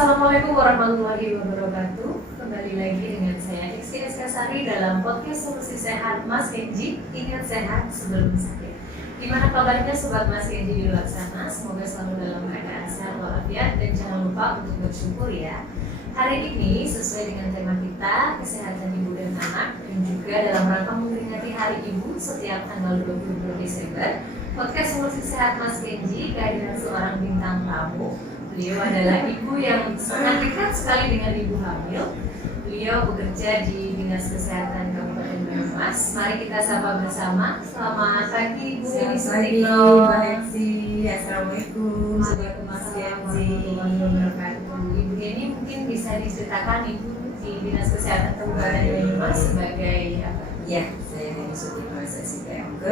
Assalamualaikum warahmatullahi wabarakatuh. Kembali lagi dengan saya Rizky Eskasari dalam podcast Solusi Sehat Mas Kenji. Ingat sehat sebelum sakit. Gimana kabarnya Sobat Mas Kenji di luar sana? Semoga selalu dalam keadaan sehat walafiat dan jangan lupa untuk bersyukur ya. Hari ini sesuai dengan tema kita, kesehatan ibu dan anak, dan juga dalam rangka memperingati Hari Ibu setiap tanggal 22 Desember, podcast Solusi Sehat Mas Kenji kehadiran seorang bintang tamu. Beliau adalah ibu yang sangat dekat sekali dengan ibu hamil. Beliau bekerja di Dinas Kesehatan Kabupaten Banyumas. Mari kita sapa bersama. Selamat pagi Bu Eni Sutikno. Mbak Heksi. Assalamualaikum Sobat Mas Kenji. Ibu Eni mungkin bisa diceritakan Ibu di Dinas Kesehatan Kabupaten Banyumas sebagai apa? Ya, saya Eni Sutikno SSIPMK.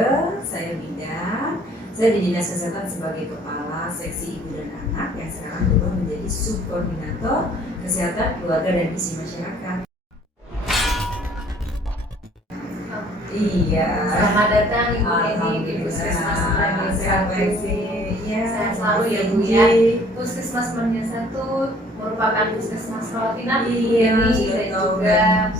Saya bidan. Saya di Dinas Kesehatan sebagai Kepala Seksi Ibu dan Anak yang sekarang berubah menjadi Subkoordinator Kesehatan Keluarga dan Gizi Masyarakat. Iya. Selamat datang Ibu Eni di Puskesmas Merangin 1. Iya, Sehat selalu ya Bu ya. Puskesmas Merangin 1 merupakan puskesmas rawat inap Ibu Eni dan juga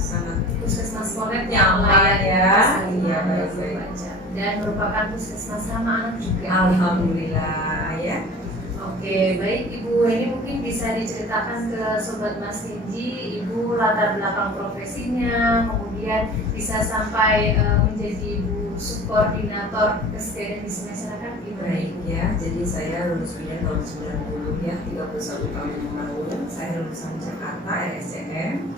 Puskesmas Ponet yang melayani Iya, baik. dan merupakan puskesmas ramah anak juga. Alhamdulillah ya. Oke, baik Ibu Eni mungkin bisa diceritakan ke Sobat Mas Kenji, Ibu latar belakang profesinya, kemudian bisa sampai menjadi Ibu Subkoordinator Kesehatan Gizi Masyarakat. Baik ya, jadi saya lulus bidan tahun 90 ya, 31 tahun yang lalu. Saya lulusan Jakarta RSCM.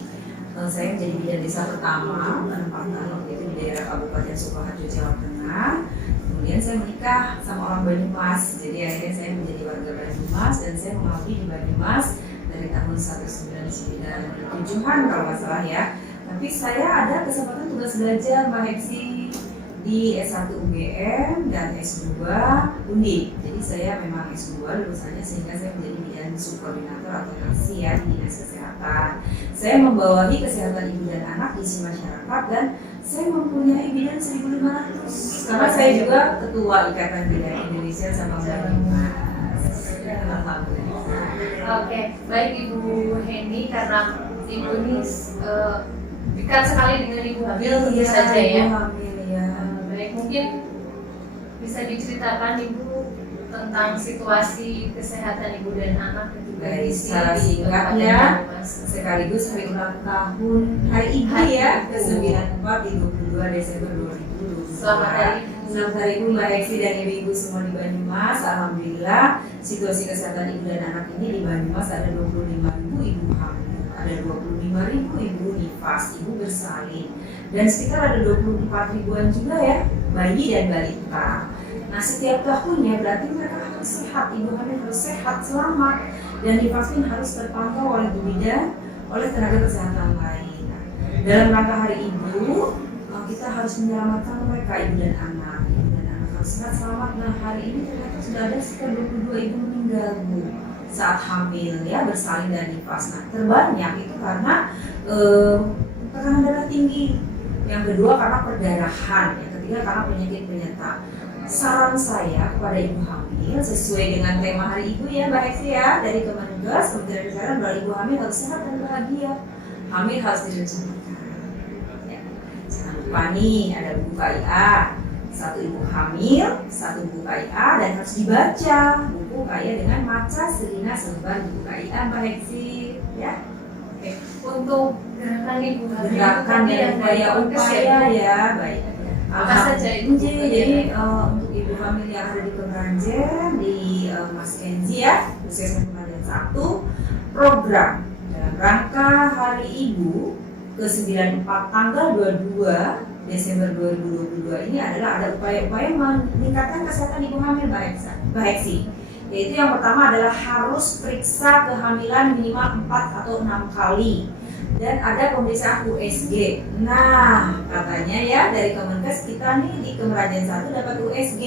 Saya menjadi bidan desa pertama penempatan waktu itu di daerah Kabupaten Sukoharjo, Jawa Tengah. Kemudian saya menikah sama orang Banyumas, jadi akhirnya saya menjadi warga Banyumas dan saya mengabdi di Banyumas dari tahun 1997-an kalau nggak salah ya. Tapi saya ada kesempatan tugas belajar Mbak Heksi di S1 UGM dan S2 Undip. Jadi saya memang S2 lulusannya sehingga saya menjadi bidan subkoordinator atau kasih ya di Dinas Kesehatan. Saya membawahi kesehatan ibu dan anak gizi masyarakat dan saya mempunyai bidan 1.500 karena saya juga ketua Ikatan Bidan Indonesia sama Banyumas. Alhamdulillah. Oke, baik Ibu Heni, karena Ibu ini dekat sekali dengan Ibu hamil tentu saja ya. Baik, mungkin bisa diceritakan Ibu tentang situasi kesehatan ibu dan anak dan juga Baik, isi secara di singkatnya Banyumas. sekaligus hari ulang tahun Hari Ibu ya ke-94 di 22 Desember 2022. Selamat Hari Ibu. Selamat Hari Ibu Mbak Heksi dan ibu-ibu semua di Banyumas. Alhamdulillah situasi kesehatan ibu dan anak ini di Banyumas ada 25.000 ibu hamil, ada 25.000 ibu nifas, ibu bersalin, dan sekitar ada 24 ribuan juga ya bayi dan balita. Nah, setiap tahunnya berarti mereka harus sehat, ibu hamil harus sehat, selamat, dan divaksin harus terpantau oleh Bu Bidan, oleh tenaga kesehatan lain. Nah, dalam rangka Hari Ibu, kita harus menyelamatkan mereka, ibu dan anak harus sehat, selamat. Nah, hari ini ternyata sudah ada sekitar 22 ibu meninggal Bu saat hamil ya, bersalin dan nifas. Nah, terbanyak itu karena tekanan darah tinggi, yang kedua karena perdarahan, yang ketiga karena penyakit penyerta. Saran saya kepada ibu hamil sesuai dengan tema Hari Ibu ya Mbak Heksi ya dari Kemenkes, Kementerian Kesehatan, bahwa ibu hamil harus sehat dan bahagia. Hamil harus direncanakan. Ya. Jangan lupa nih ada buku KIA, satu ibu hamil, satu buku KIA, dan harus dibaca buku KIA dengan Maca Serina Serban buku KIA Mbak Heksi ya. Oke, untuk gerakan ibu hamil Gerakan dan upaya ya baik. Apa saja itu? Jadi untuk ibu hamil yang ada di Kemeranjen, di Mas Kenji ya, Puskesmas Kemeranjen 1, program dalam rangka Hari Ibu ke-94 tanggal 22 Desember 2022 ini adalah ada upaya-upaya meningkatkan kesehatan ibu hamil Mbak Heksi. Yaitu yang pertama adalah harus periksa kehamilan minimal 4 atau 6 kali. Dan ada pemeriksaan USG. Nah, katanya ya dari Kemenkes kita nih di Kemeranjen 1 dapat USG.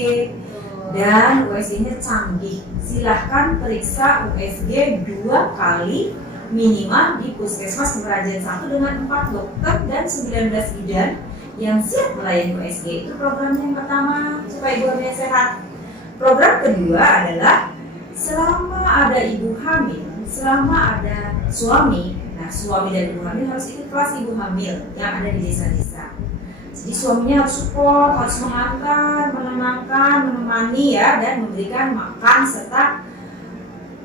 Dan USG-nya canggih. Silahkan periksa USG 2 kali minimal di Puskesmas Kemeranjen 1 dengan 4 dokter dan 19 bidan yang siap melayani USG. Itu programnya yang pertama supaya ibu hamil sehat. Program kedua adalah selama ada ibu hamil selama ada suami, nah suami dan ibu hamil harus ikut kelas ibu hamil yang ada di desa-desa. Jadi suaminya harus support, harus mengantar, menenangkan, menemani ya, dan memberikan makan serta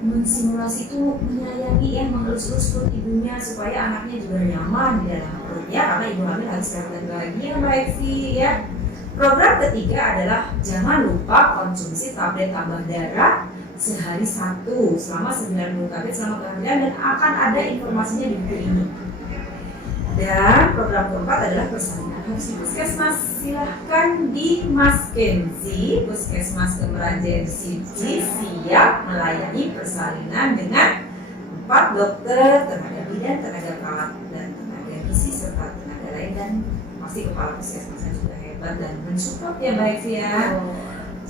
mensimulasi itu menyayangi ya, mengelus-elus perut ibunya supaya anaknya juga nyaman di dalam perutnya, karena ibu hamil harus sehat dan bahagia Mbak Evi ya. Program ketiga adalah jangan lupa konsumsi tablet tambah darah sehari 1 selama 90 tablet selama kehamilan, dan akan ada informasinya di buku ini. Dan program keempat adalah persalinan harus di puskesmas. Silahkan di Mas Kenzi, Puskesmas Kemerajen Siji, siap melayani persalinan dengan 4 dokter, tenaga bidan, tenaga perawat, dan tenaga gizi serta tenaga lain, dan pasti kepala puskesmasnya juga hebat dan mensupport ya Mbak Evi ya.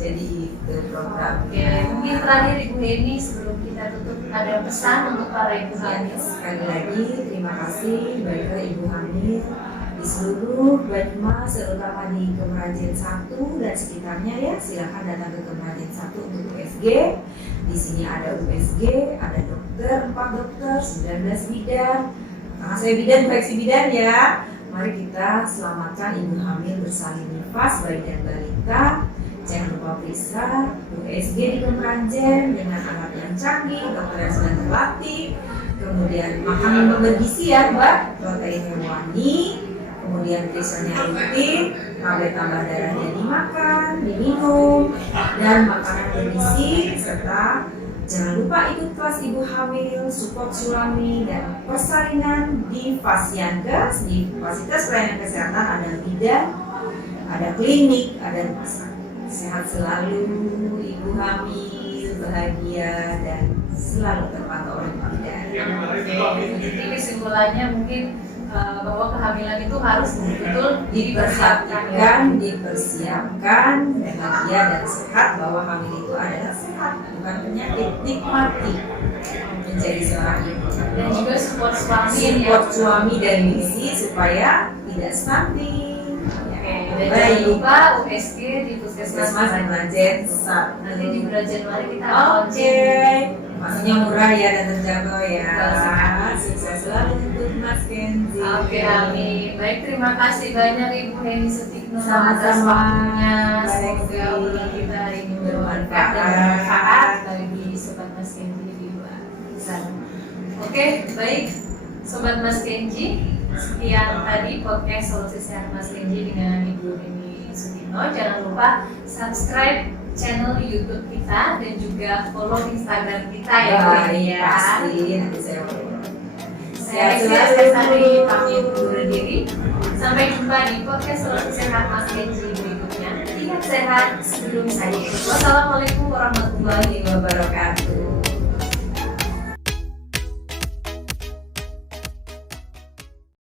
Jadi itu program. Oke, mungkin terakhir Ibu Heni sebelum kita tutup ada pesan untuk para ibu hamil. Sekali lagi terima kasih baiklah ibu hamil di seluruh Banyumas, terutama di Kemerajen 1 dan sekitarnya ya. Silakan datang ke Kemerajen 1 untuk USG. Di sini ada USG, ada dokter, 4 dokter, 19 bidan. Karena saya bidan, baik si bidan ya. Mari kita selamatkan ibu hamil bersalin nifas bayi dan balita. Jangan lupa periksa USG di Kemerajen dengan alat yang canggih, dokter yang sudah terlatih, kemudian makan yang bergizi ya Mbak, protein hewani, kemudian periksanya rutin, tablet tambah darahnya dimakan, diminum, dan makanan bergizi, serta jangan lupa ikut kelas ibu hamil, support sulami, dan persalinan di Fasiankes. Di fasilitas pelayanan kesehatan ada bidan, ada klinik, ada rumah sakit. Sehat selalu, ibu hamil, bahagia, dan selalu terpantau oleh bidan. Jadi kesimpulannya mungkin bahwa kehamilan itu harus betul-betul dipersiapkan, bahagia dan sehat, bahwa hamil itu adalah sehat, bukan penyakit. Nikmati menjadi seorang ibu. Dan juga support suami dan misi supaya tidak stunting. Dan jangan lupa USG di Puskesmas Kemerajen. Nanti di bulan Januari kita Oke, maksudnya murah ya dan terjangkau ya. Sukses selalu untuk Mas Kenzi. Oke, amin. Baik, terima kasih banyak Ibu Heni Sutikno atas Sama-sama. waktunya. Baik, Semoga obrolan kita hari ini bermanfaat bagi Sobat Mas Kenzi di luar sana. Oke, baik Sobat Mas Kenzi. Sekian tadi podcast Solusi Sehat Mas Kenzi dengan Ibu Heni Sutikno. Jangan lupa subscribe channel YouTube kita dan juga follow Instagram kita ya Bu Heni ya. Pasti nanti saya follow. Saya Esri pamit undur diri. Sampai jumpa di podcast Solusi Sehat Mas Kenzi berikutnya. Ingat sehat sebelum sakit. Wassalamualaikum warahmatullahi wabarakatuh.